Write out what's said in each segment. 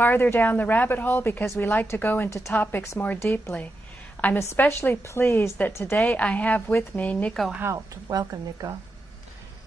farther down the rabbit hole because we like to go into topics more deeply. I'm especially pleased that today I have with me Nico Haupt. Welcome, Nico.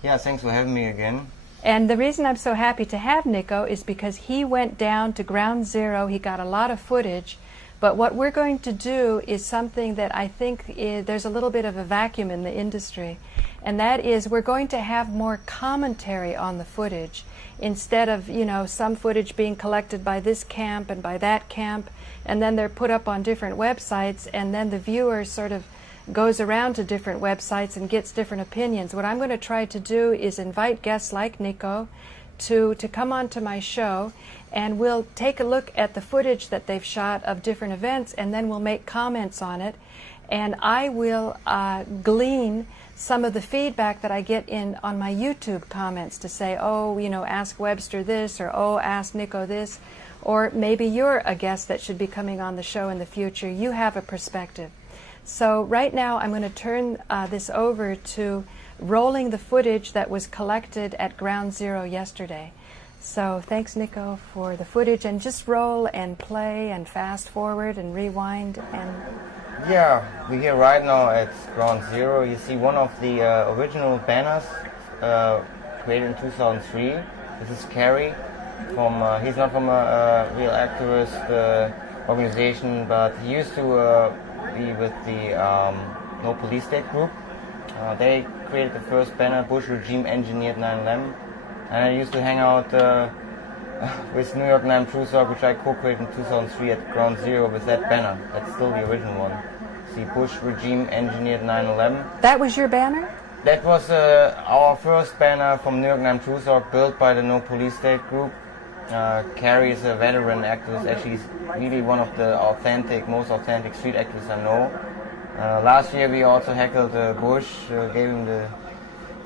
Yeah, thanks for having me again. And the reason I'm so happy to have Nico is because he went down to ground zero. He got a lot of footage. But what we're going to do is something that I think there's a little bit of a vacuum in the industry. And that is we're going to have more commentary on the footage instead of, some footage being collected by this camp and by that camp, and then they're put up on different websites, and then the viewer sort of goes around to different websites and gets different opinions. What I'm going to try to do is invite guests like Nico to come onto my show, and we'll take a look at the footage that they've shot of different events, and then we'll make comments on it. And I will glean some of the feedback that I get on my YouTube comments to say, oh, ask Webster this, or oh, ask Nico this, or maybe you're a guest that should be coming on the show in the future. You have a perspective. So right now I'm going to turn this over to rolling the footage that was collected at Ground Zero yesterday. So thanks, Nico, for the footage, and just roll and play and fast forward and rewind. And yeah, we're here right now at Ground Zero. You see one of the original banners created in 2003. This is Kerry. He's not from a real activist organization, but he used to be with the No Police State group. They created the first banner, Bush Regime Engineered 9/11. And I used to hang out with New York 9 Truthstalk, which I co-created in 2003 at Ground Zero with that banner. That's still the original one. See, Bush Regime Engineered 9/11. That was your banner? That was our first banner from New York 9 Truthstalk, built by the No Police State group. Kerry is a veteran activist. Actually, he's really one of the most authentic street activists I know. Last year we also heckled Bush, gave him the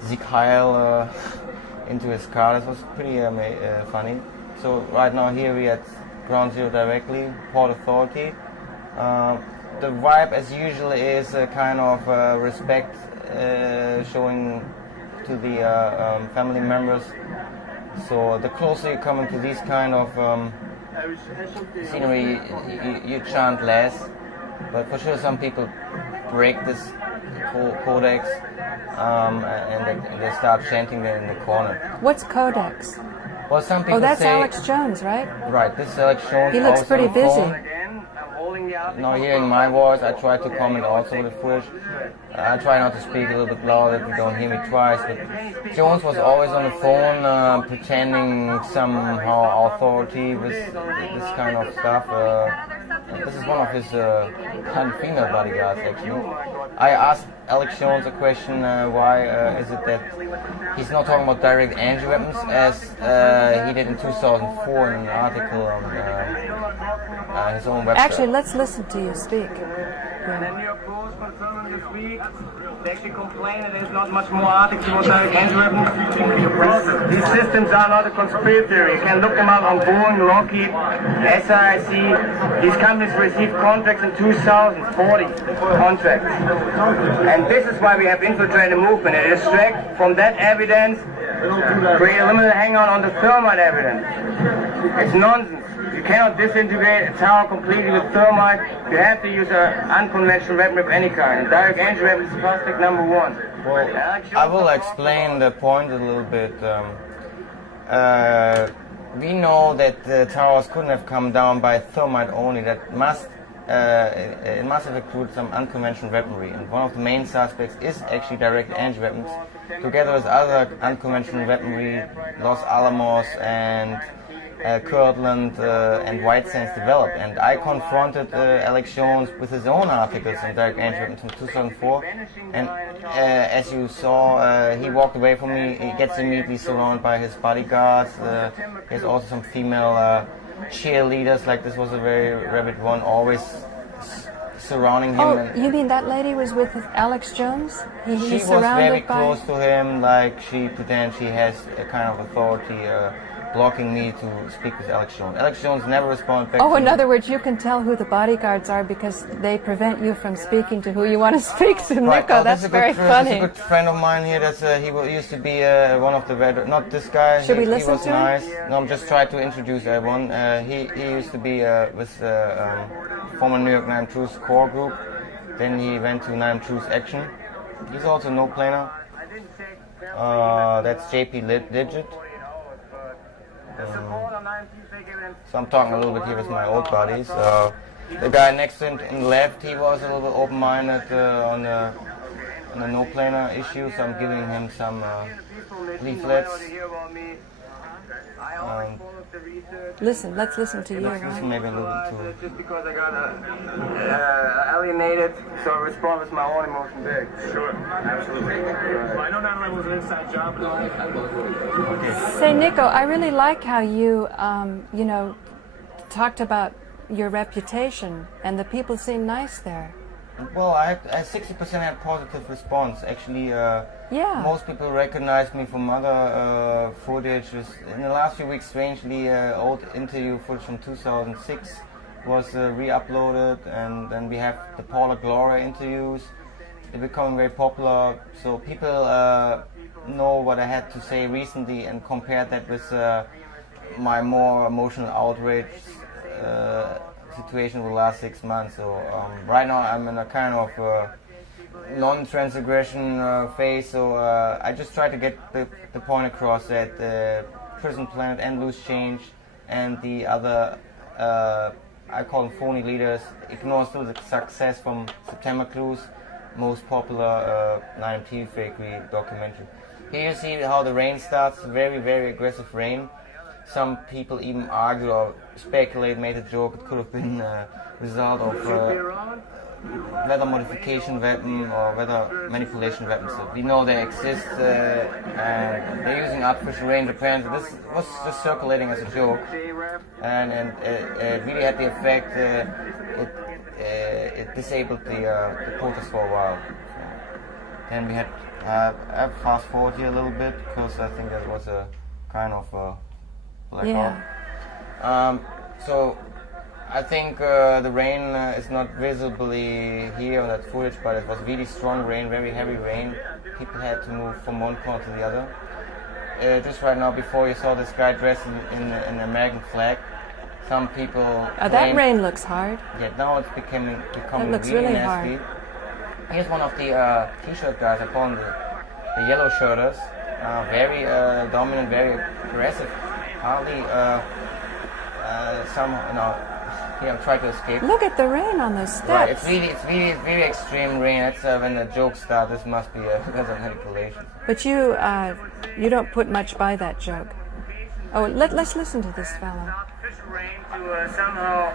Sieg Heil into his car. This was pretty funny. So right now here we at Ground Zero directly, Port Authority. The vibe as usual is a kind of respect showing to the family members. So the closer you come into these kind of scenery, you chant less. But for sure some people break this codex and they start chanting there in the corner. What's codex? Well, some people that's say, Alex Jones, right? Right, this is Alex Jones. He looks pretty busy. Now hearing my voice, I try to comment also with footage. I try not to speak a little bit louder that you don't hear me twice, but Jones was always on the phone pretending somehow authority with this kind of stuff. This is one of his kind of female bodyguards actually. I asked Alex Jones a question, why is it that he's not talking about direct energy weapons as he did in 2004 in an article on his own website. Actually, let's listen to you speak. And then New York Post confirming this week, they actually complain that there's not much more articles about direct energy weapons. These systems are not a conspiracy theory. You can look them up on Boeing, Lockheed, SIC. These companies received contracts in 2040 contracts. And this is why we have infiltrated the movement. It extract from that evidence, create a limited hangout on the thermite evidence. It's nonsense. You cannot disintegrate a tower completely with thermite. You have to use an unconventional weapon of any kind. And direct energy weapon is prospect number one. Well, I will explain the point a little bit. We know that the towers couldn't have come down by thermite only. That it must have included some unconventional weaponry. And one of the main suspects is actually direct energy weapons, together with other unconventional weaponry, Los Alamos and Kirtland and White Sands developed. And I confronted Alex Jones with his own articles on direct energy weapons from 2004. And as you saw, he walked away from me. He gets immediately surrounded by his bodyguards. He has also some female cheerleaders, like this was a very rabid one, always surrounding him. Oh, you mean that lady was with Alex Jones? She was very close to him, like she pretends she has a kind of authority, blocking me to speak with Alex Jones. Alex Jones never responded back to in me. other words, you can tell who the bodyguards are because they prevent you from speaking to who you want to speak to. Right. Nico, that's very funny. He's a good friend of mine here. That's he used to be one of the not this guy. Should we listen he was to nice. him? No, I'm just trying to introduce everyone. He used to be with former New York 9 Truth core group. Then he went to 9 Truth Action. He's also no planer. That's JP Digit. So I'm talking a little bit here with my old buddies. The guy next to him in the left, he was a little bit open-minded on the no-planer issue, so I'm giving him some leaflets. Let's listen to you. Let's listen maybe a little bit Just because I got alienated, so I respond with my own emotion back. Sure, absolutely. Well, I know 9/11 was an inside job, but Okay. Say, Nico, I really like how you, you know, talked about your reputation, and the people seem nice there. Well, I 60% had positive response. Actually, Yeah. most people recognized me from other footage. In the last few weeks, strangely, old interview footage from 2006 was re-uploaded, and then we have the Paula Gloria interviews. They're becoming very popular, so people know what I had to say recently and compared that with my more emotional outrage situation for the last 6 months. So right now I'm in a kind of non-transgression phase, so I just try to get the point across that Prison Planet and Loose Change and the other I call them phony leaders ignore still the success from September Clues, most popular 9 fakery documentary. Here you see how the rain starts, very, very aggressive rain. Some people even argue or speculate, made a joke, it could have been a result of weather modification weapon or weather manipulation weapons. So we know they exist, and they're using artificial rain in Japan. So this was just circulating as a joke, and it really had the effect, it disabled the protest for a while. Then we had, I fast forward here a little bit, because I think that was a kind of blackout. Yeah. So I think the rain is not visibly here on that footage, but it was really strong rain, very heavy rain. People had to move from one corner to the other. Just right now, before you saw this guy dressed in an American flag, some people... that rain looks hard. Yeah, now it's becoming It looks really nasty. hard. Here's one of the t-shirt guys, I call them the yellow shirters. Very dominant, very aggressive. Hardly some, here I'm trying to escape. Look at the rain on those steps. Right, it's very extreme rain. That's when the jokes start. This must be because of manipulation. But you don't put much by that joke. Oh, let's listen to this fellow. Artificial rain to somehow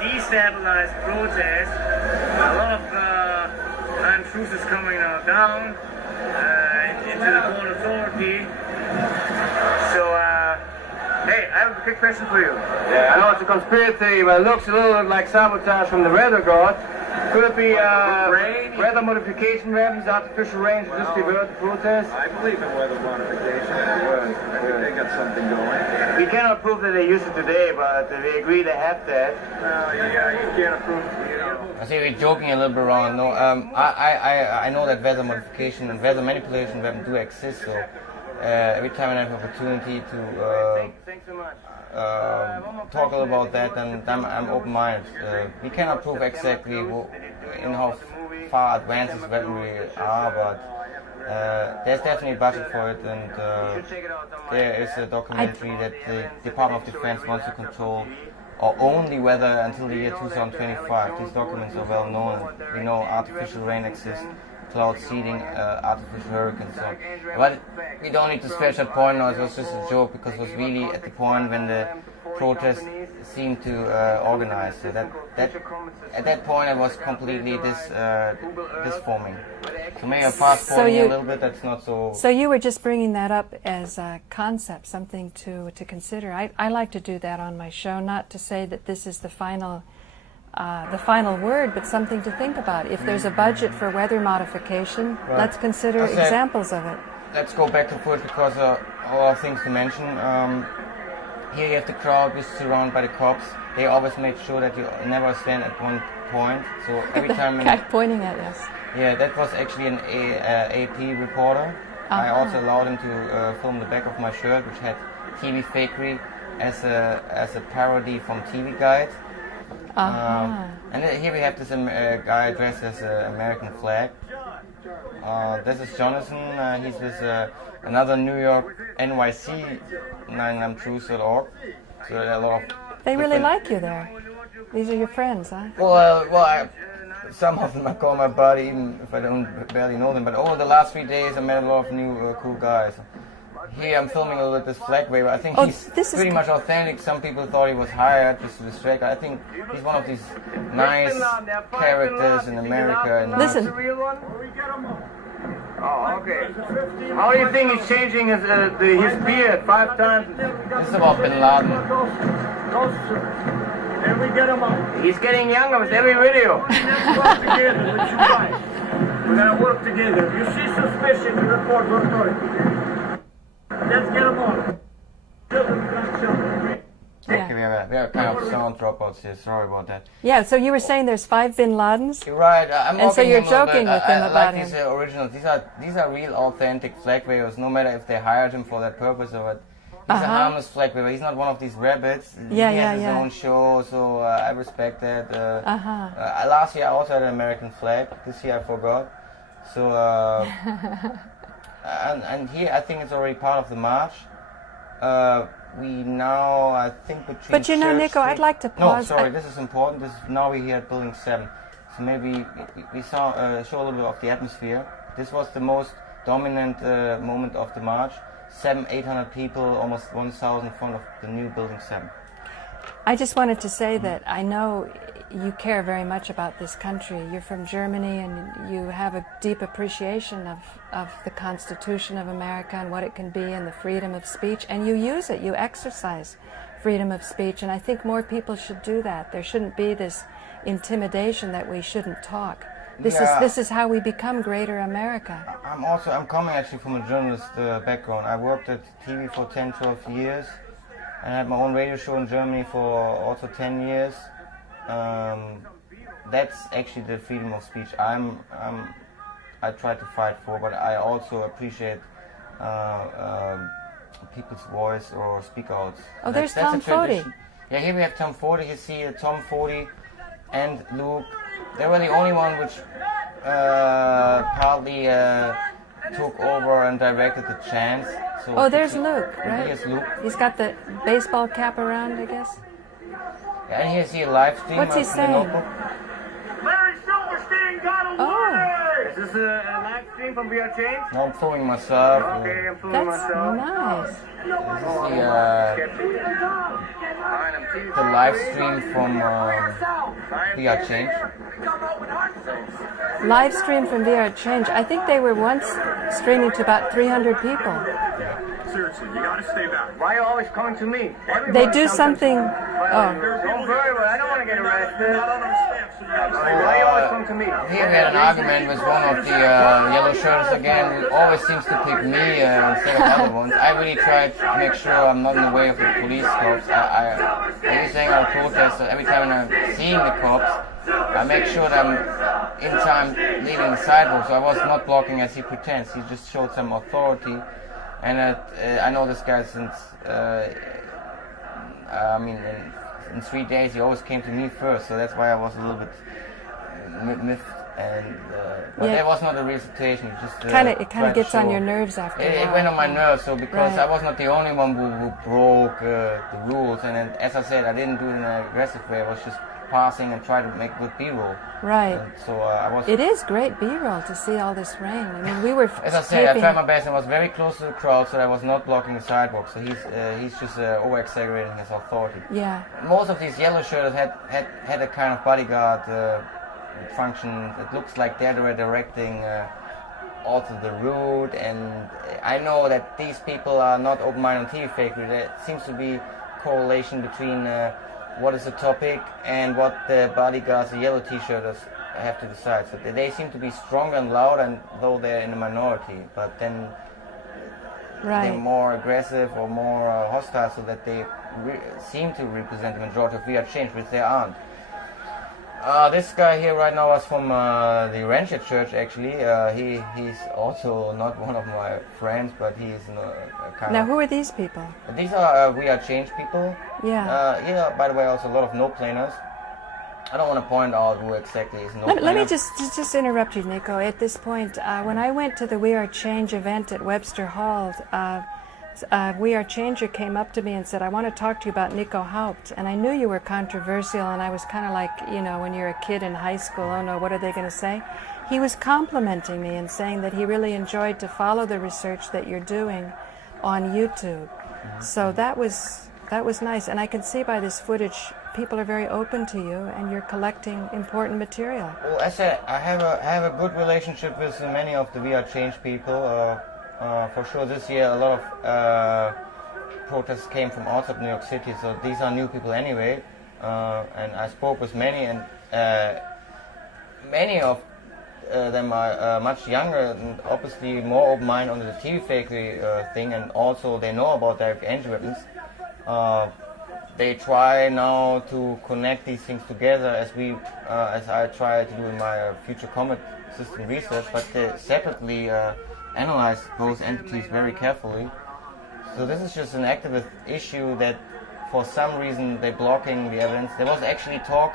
destabilize protests. A lot of non-truth is coming now down into the Port Authority. So, hey, I have a quick question for you. Yeah. I know it's a conspiracy, but it looks a little like sabotage from the weather god. Could it be weather modification weapons, artificial rain to just divert the protests? I believe in weather modification. I think they got something going. We cannot prove that they use it today, but we agree they have that. Yeah, you can't prove, I see we're joking a little bit around. No, I know that weather modification and weather manipulation weapons do exist. So every time I have an opportunity to Thanks so much. talk a little about that, and I'm open-minded. We cannot prove exactly in how far advanced this weaponry are, but there's definitely a budget for it, and there is a documentary that the Department of Defense wants to control, or only weather until the year 2025. These documents are well known. We know artificial rain exists, cloud seeding, artificial hurricanes. So, but we don't need to stretch that point now. It was just a joke, because it was really at the point when the protests seemed to organize. So that at that point it was completely disforming. So maybe I'm fast forwarding a little bit. That's not so. So you were just bringing that up as a concept, something to consider. I like to do that on my show, not to say that this is the final the final word, but something to think about. If there's a budget for weather modification, Right. let's consider I said- examples of it. Let's go back to footage because a lot of things to mention. Here you have the crowd is surrounded by the cops. They always make sure that you never stand at one point. So every time, Guy pointing at us. yeah, that was actually an AP reporter. I also allowed him to film the back of my shirt, which had TV fakery as a parody from TV Guide. And here we have this guy dressed as an American flag. This is Jonathan. He's with another New York NYC 9truth.org. So there are a lot of. They really different- like you there. These are your friends, huh? Well, some of them I call my buddy, even if I don't barely know them. But over the last 3 days, I met a lot of new cool guys. Here I'm filming a little bit this flag waver. I think he's this is pretty much authentic. Some people thought he was hired just to distract. I think he's one of these nice characters in America. And Listen. Oh, okay. How do you think he's changing his beard 5 times? This is about Bin Laden. And we get him out. He's getting younger with every video. Let's work together with you guys. We're gonna work together. If you see suspicion, you report to authority. Let's get him on. Children got children. Okay, we have a kind of sound dropouts here. Sorry about that. Yeah, so you were saying there's 5 Bin Ladens? You're right. I'm And so mocking you're him a little joking bit. with him I about like these him. originals. These are real, authentic flag wavers. No matter if they hired him for that purpose or what. He's a harmless flag waver. He's not one of these rabbits. Yeah, he yeah, has his yeah. own show, so I respect that. Last year I also had an American flag. This year I forgot. So and here I think it's already part of the march. We now, I think, between. But you know, Church Nico, I'd Street- like to No, pause. sorry, this is important. Now we're here at Building 7. So maybe we saw show a little bit of the atmosphere. This was the most dominant moment of the march. 800 people, almost 1,000 in front of the new Building 7. I just wanted to say that I know you care very much about this country. You're from Germany and you have a deep appreciation of the Constitution of America and what it can be and the freedom of speech, and you use it, you exercise freedom of speech, and I think more people should do that. There shouldn't be this intimidation that we shouldn't talk. This is how we become greater America. I'm coming actually from a journalist background. I worked at TV for 10, 12 years. And I had my own radio show in Germany for also 10 years. That's actually the freedom of speech I try to fight for, but I also appreciate people's voice or speak outs. Oh, there's That's Tom a tradition. Fody. Yeah, here we have Tom Fody. You see Tom Fody and Luke. They were the only one which partly took over and directed the chants. So Oh, there's Luke, right? Here's Luke. He's got the baseball cap around, I guess. Yeah, and here's the live stream. What's he from the saying? notebook. Larry Silverstein got a Oh. warning! Is this a live stream from VR Change? Now I'm filming myself. Okay, I'm filming That's myself. nice. The live stream from VR Change. Live stream from VR Change. I think they were once streaming to about 300 people. Seriously, you gotta stay back. Why are you always coming to me? They do something. Oh, Don't worry, I don't want to get arrested. Not on our stamp, so you gotta stay Why are you always coming to me? Here we had an argument with one of the yellow shirts again, who always seems to pick me instead of other ones. I really tried to make sure I'm not in the way of the police cops. Every time I'm protest, every time I'm seeing the cops, I make sure that I'm in time leaving the sidewalk, so I was not blocking as he pretends. He just showed some authority. And I know this guy since, in 3 days he always came to me first, so that's why I was a little bit miffed. But Yeah. that was not a real situation. It just it tried kind of to gets on show- your nerves after a It while. went on my nerves, so because Right. I was not the only one who broke the rules, and then, as I said, I didn't do it in an aggressive way. I was just passing and trying to make good B-roll. Right. And so I was. It is great B-roll to see all this rain. I mean, we were As I said, I taping. tried my best and was very close to the crowd, so I was not blocking the sidewalk. So he's just over-exaggerating his authority. Yeah. Most of these yellow shirts had a kind of bodyguard function. It looks like they're directing also the route, and I know that these people are not open-minded on TV fakery. There seems to be correlation between what is the topic and what the bodyguards, the yellow t-shirters, have to decide. So they seem to be stronger and louder, and though they're in the minority, but then they're more aggressive or more hostile, so that they seem to represent the majority of We Are Change, which they aren't. This guy here right now is from the Rancher Church, actually. He's also not one of my friends, but he's kind Now, of... who are these people? These are We Are Change people. Yeah. By the way, also a lot of no-planers. I don't want to point out who exactly is no-planer. Let me just interrupt you, Nico. At this point, when I went to the We Are Change event at Webster Hall, We Are Changer came up to me and said, I want to talk to you about Nico Haupt. And I knew you were controversial, and I was kind of like, you know, when you're a kid in high school, oh no, what are they going to say? He was complimenting me and saying that he really enjoyed to follow the research that you're doing on YouTube. So that was nice. And I can see by this footage, people are very open to you, and you're collecting important material. Well, as I said, I have a good relationship with many of the We Are Change people. For sure, this year a lot of protests came from outside New York City, so these are new people anyway. And I spoke with many, and many of them are much younger and obviously more open-minded on the TV fakery thing, and also they know about direct entry weapons. They try now to connect these things together, as I try to do in my future combat system research, but they separately analyze those entities very carefully. So this is just an activist issue that for some reason they're blocking the evidence. There was actually talk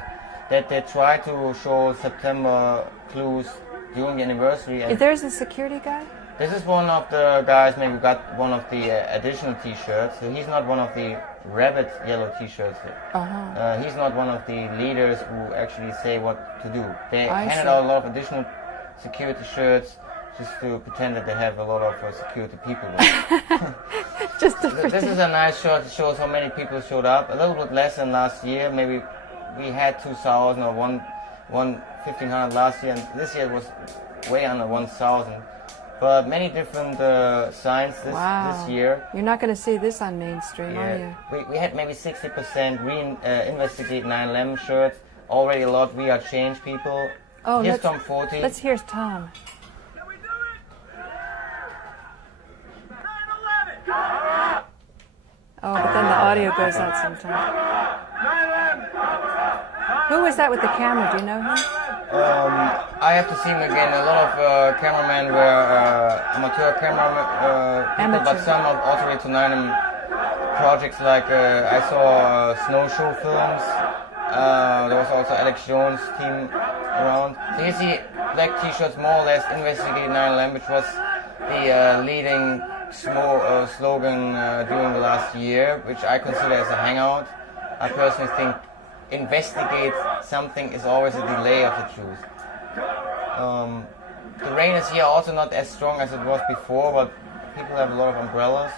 that they try to show September clues during the anniversary. And There's a security guy? this is one of the guys, maybe got one of the additional t-shirts. So he's not one of the rabbit yellow t-shirts. He's not one of the leaders who actually say what to do. They handed out a lot of additional security shirts just to pretend that they have a lot of security people with. Just to This is a nice shot. It shows how many people showed up. A little bit less than last year. Maybe we had 2,000 or 1,500 last year, and this year it was way under 1,000. But many different signs this year. You're not going to see this on mainstream, are you? We had maybe 60% investigate 9/11 shirts. Already a lot We Are Change people. Oh, here's Tom 40. Let's hear Tom. Can we do it? 9/11. Oh, but then the audio goes out sometimes. 9/11. Who was that with the camera? Do you know him? I have to see him again. A lot of cameramen were amateur cameramen, people, but some of also to 9/11 projects. Like I saw snowshoe films. There was also Alex Jones' team around. So you see black t-shirts more or less investigate 9/11, which was the leading slogan during the last year, which I consider as a hangout. I personally think investigate something is always a delay of the truth. The rain is here also not as strong as it was before, but people have a lot of umbrellas.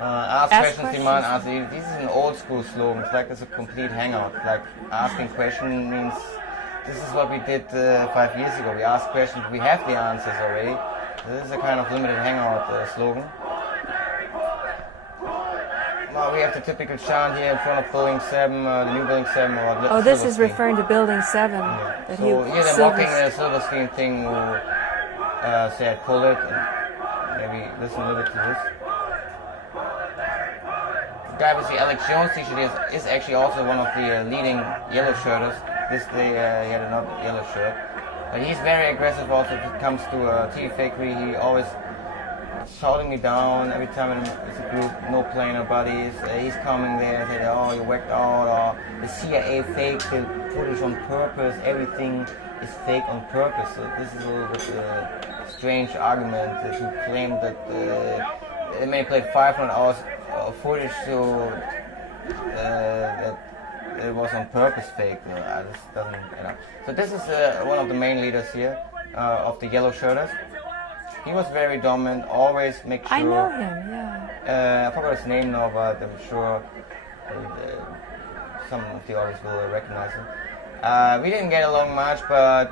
Ask questions, demand answers. This is an old school slogan. It's like it's a complete hangout. Like asking questions means this is what we did 5 years ago. We ask questions, we have the answers already. This is a kind of limited hangout slogan. Well, we have the typical chant here in front of Building 7, the new Building 7. Oh, this is referring to Building 7. Yeah. So here they're mocking the silver screen thing who said pull it, and maybe listen a little bit to this. The guy with the Alex Jones t-shirt is actually also one of the leading yellow shirters. This day he had another yellow shirt. But he's very aggressive also if it comes to TV fakery. He always shouting me down every time it's a group, no planer buddies. He's coming there and saying, oh, you whacked out, or the CIA faked the footage on purpose. Everything is fake on purpose. So this is a little bit strange argument to claim that they may play 500 hours of footage so that it was on purpose fake. This doesn't, you know. So this is one of the main leaders here of the yellow shirters. He was very dominant, always make sure... I know him, yeah. I forgot his name now, but I'm sure some of the audience will recognize him. We didn't get along much, but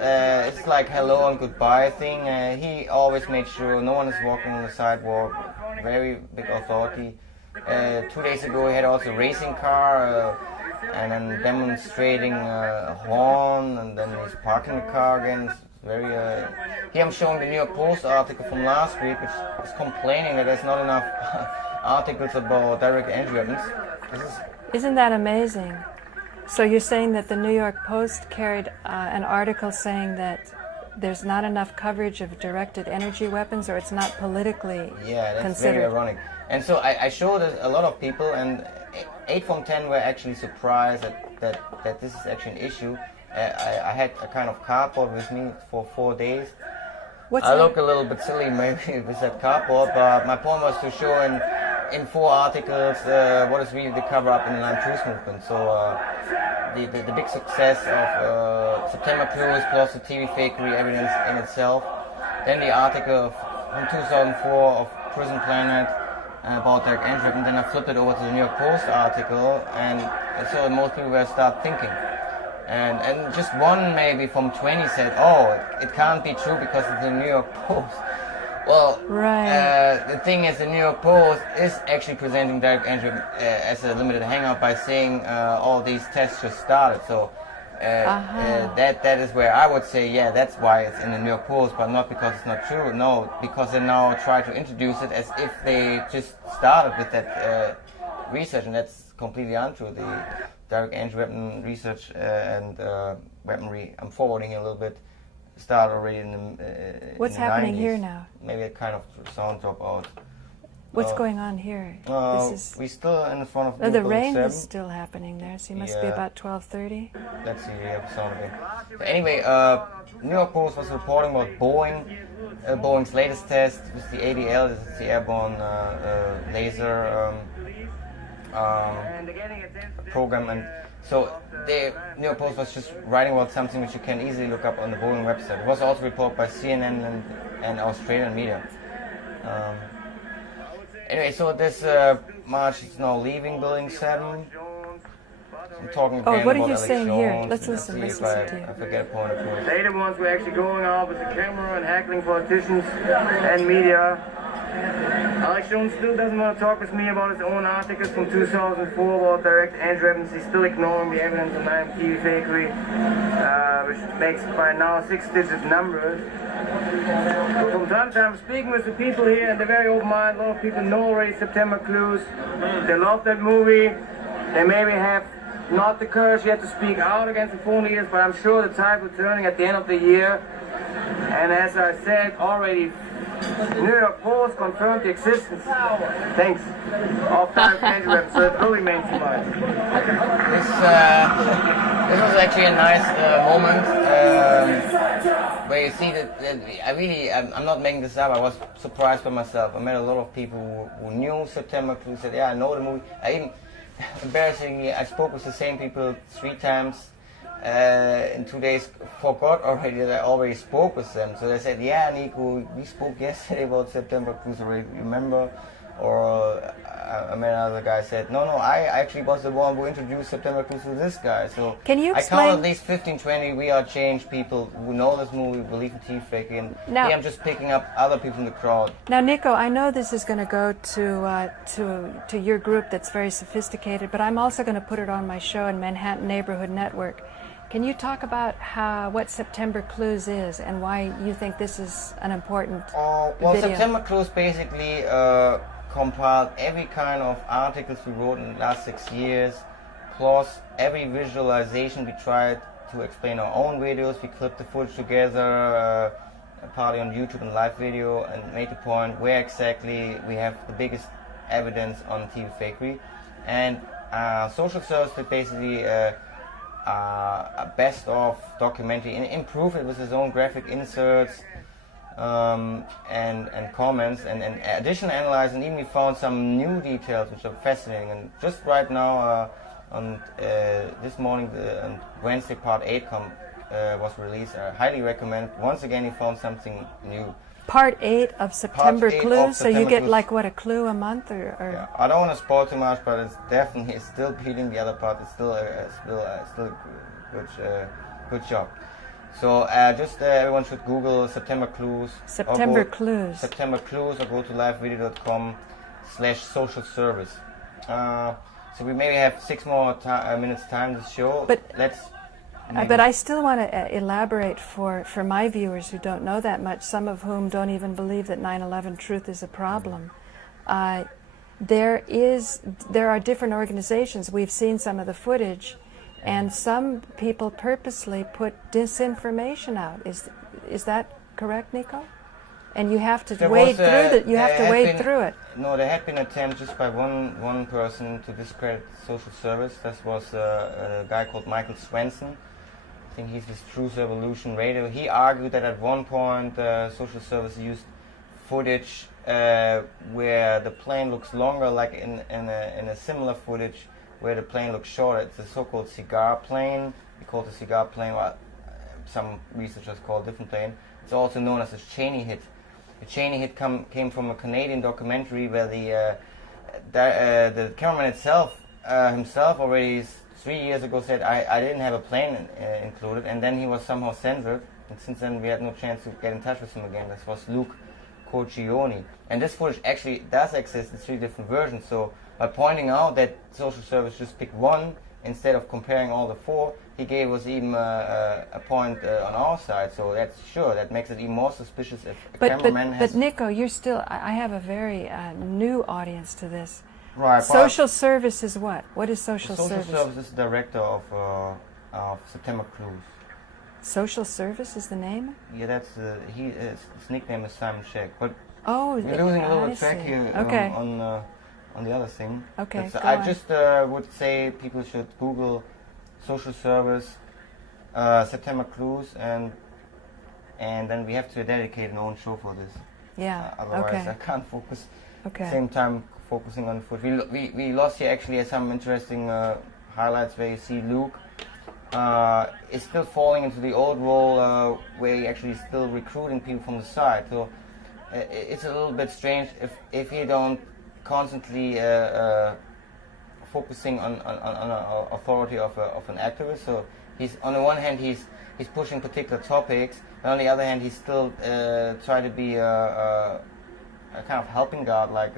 it's like hello and goodbye thing. He always made sure no one is walking on the sidewalk, very big authority. 2 days ago he had also a racing car and then demonstrating a horn, and then he's parking the car again. It's very. Here I'm showing the New York Post article from last week, which is complaining that there's not enough articles about direct entry weapons. Isn't that amazing? So you're saying that the New York Post carried an article saying that there's not enough coverage of directed energy weapons, or it's not politically that's considered. Very ironic. And so I showed a lot of people, and 8 from 10 were actually surprised that this is actually an issue. I had a kind of cardboard with me for 4 days. I look a little bit silly maybe with that cardboard, but my point was to show in 4 articles what is really the cover-up in the Lyme Truth movement. So the big success of September Clues plus the TV fakery evidence in itself. Then the article from 2004 of Prison Planet about direct entry, and then I flipped it over to the New York Post article, and so most people will start thinking. And just one maybe from 20 said, oh, it can't be true because it's the New York Post. Well, the thing is, the New York Post is actually presenting direct entry as a limited hangout by saying all these tests just started. So that is where I would say, yeah, that's why it's in the New York Post, but not because it's not true. No, because they now try to introduce it as if they just started with that research, and that's completely untrue. The direct entry weapon research and weaponry, I'm forwarding a little bit, started already in the What's in the happening 90s. here now? Maybe a kind of sound drop out. What's going on here? We're still in front of the rain is still happening there, so you must be about 12:30. Let's see, we have sound again. So anyway, New York Post was reporting about Boeing's latest test with the ADL, this is the airborne laser program, and so the New York Post was just writing about something which you can easily look up on the Boeing website. It was also reported by CNN and Australian media. Anyway, so this march is now leaving Building 7. I'm talking again what are about you Alex saying Jones. here? Let's listen to you. I forget a point of view. They're the ones who are actually going out with the camera and heckling politicians and media. Alex Jones still doesn't want to talk with me about his own articles from 2004 about direct entry weapons. He's still ignoring the evidence of TV fakery, which makes by now 6-digit numbers. But from time to time, speaking with the people here, and they're very open-minded. A lot of people know already September Clues. They love that movie. They maybe have not the courage yet to speak out against the phone leaders, but I'm sure the tide will turn at the end of the year. And as I said already, New York Post confirmed the existence, thanks, of direct entry weapons, so it really means too much. This was actually a nice moment where you see that I'm not making this up. I was surprised by myself. I met a lot of people who knew September Clue, said, yeah, I know the movie. Embarrassingly, I spoke with the same people 3 times in 2 days, forgot already that I already spoke with them. So they said, yeah, Nico, we spoke yesterday about September Clues already, remember? Or I met another guy said, no, I actually was the one who introduced September Clues to this guy. So can you explain? I count at least 15, 20 We Are Changed people who know this movie, believe in TV fakery, and here I'm just picking up other people in the crowd. Now, Nico, I know this is going to go to your group that's very sophisticated, but I'm also going to put it on my show in Manhattan Neighborhood Network. Can you talk about what September Clues is and why you think this is an important video? September Clues basically compiled every kind of articles we wrote in the last 6 years, plus every visualization we tried to explain our own videos. We clipped the footage together, partly on YouTube and live video, and made the point where exactly we have the biggest evidence on TV fakery. And Social Service did basically a best of documentary and improve it with his own graphic inserts and comments and additional analysis, and even we found some new details which are fascinating. And just right now on this morning on Wednesday part 8 was released. I highly recommend. Once again he found something new. Part 8 of September Clues, so you get like what, a clue a month or? Yeah, I don't want to spoil too much, but it's definitely still beating the other part. It's still a good job. So just everyone should Google September Clues. September Clues. September Clues, or go to livevideo.com. slash social service. So we maybe have 6 more minutes time to show. But let's. But I still want to elaborate for my viewers who don't know that much, some of whom don't even believe that 9/11 truth is a problem. There are different organizations. We've seen some of the footage, and some people purposely put disinformation out. Is that correct, Nico? And you have to wade through it. You have to wade through it. No, there had been attempts just by one person to discredit social service. This was a guy called Michael Swenson. I think he's with Truth Evolution Radio. He argued that at one point social service used footage where the plane looks longer, like in a similar footage where the plane looks shorter. It's a so-called cigar plane. We call it a cigar plane. Well, some researchers call it a different plane. It's also known as a Cheney hit. The Cheney hit came from a Canadian documentary where the cameraman himself already 3 years ago said I didn't have a plane included, and then he was somehow censored, and since then we had no chance to get in touch with him again. This was Luke Corcioni, and this footage actually does exist in 3 different versions. So by pointing out that social service just picked one instead of comparing all the 4, he gave us even a point on our side. So that's sure that makes it even more suspicious if a cameraman has. But Nico, you're still. I have a very new audience to this. Right. Social service is what? What is social service? Social service is the director of September Clues. Social service is the name? Yeah, that's his nickname is Simon Scheck. But we're losing a little track here okay. On the other thing. Okay. I just would say people should Google social service September Clues, and then we have to dedicate an own show for this. Yeah. Otherwise, I can't focus. Okay. Same time focusing on foot. We lost here actually some interesting highlights where you see Luke is still falling into the old role where he actually is still recruiting people from the side. So it's a little bit strange if you don't constantly focusing on authority of an activist. So he's on the one hand he's pushing particular topics, but on the other hand he's still trying to be a kind of helping God. Like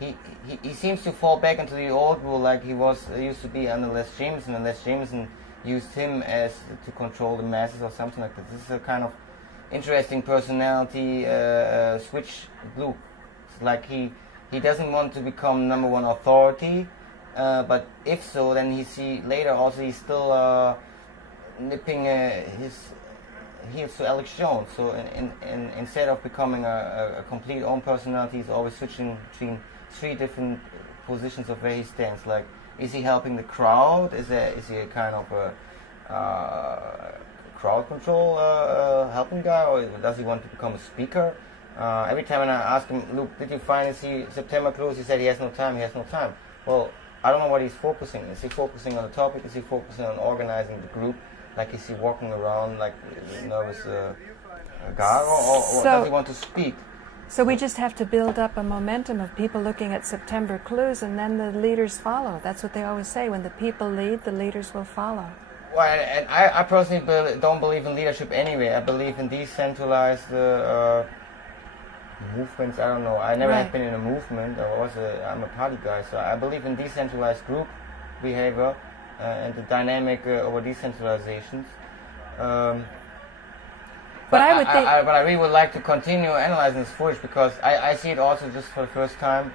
he seems to fall back into the old rule, like he used to be under Les Jameson, and Les Jameson used him as to control the masses or something like that. This is a kind of interesting personality switch. Luke, it's like he doesn't want to become #1 authority, but if so, then he's still nipping his heels to Alex Jones. So instead of becoming a complete own personality, he's always switching between 3 different positions of where he stands. Like, is he helping the crowd? Is he a kind of a crowd control helping guy, or does he want to become a speaker? Every time when I ask him, Luke, did you finally see September Clues? He said he has no time. Well, I don't know what he's focusing. Is he focusing on the topic? Is he focusing on organizing the group? Like, is he walking around like a nervous guy, or does he want to speak? So we just have to build up a momentum of people looking at September Clues, and then the leaders follow. That's what they always say. When the people lead, the leaders will follow. Well, and I personally don't believe in leadership anyway. I believe in decentralized movements. I don't know. I never have been in a movement. I'm a party guy, so I believe in decentralized group behavior and the dynamic over decentralizations. But I really would like to continue analyzing this footage, because I see it also just for the first time.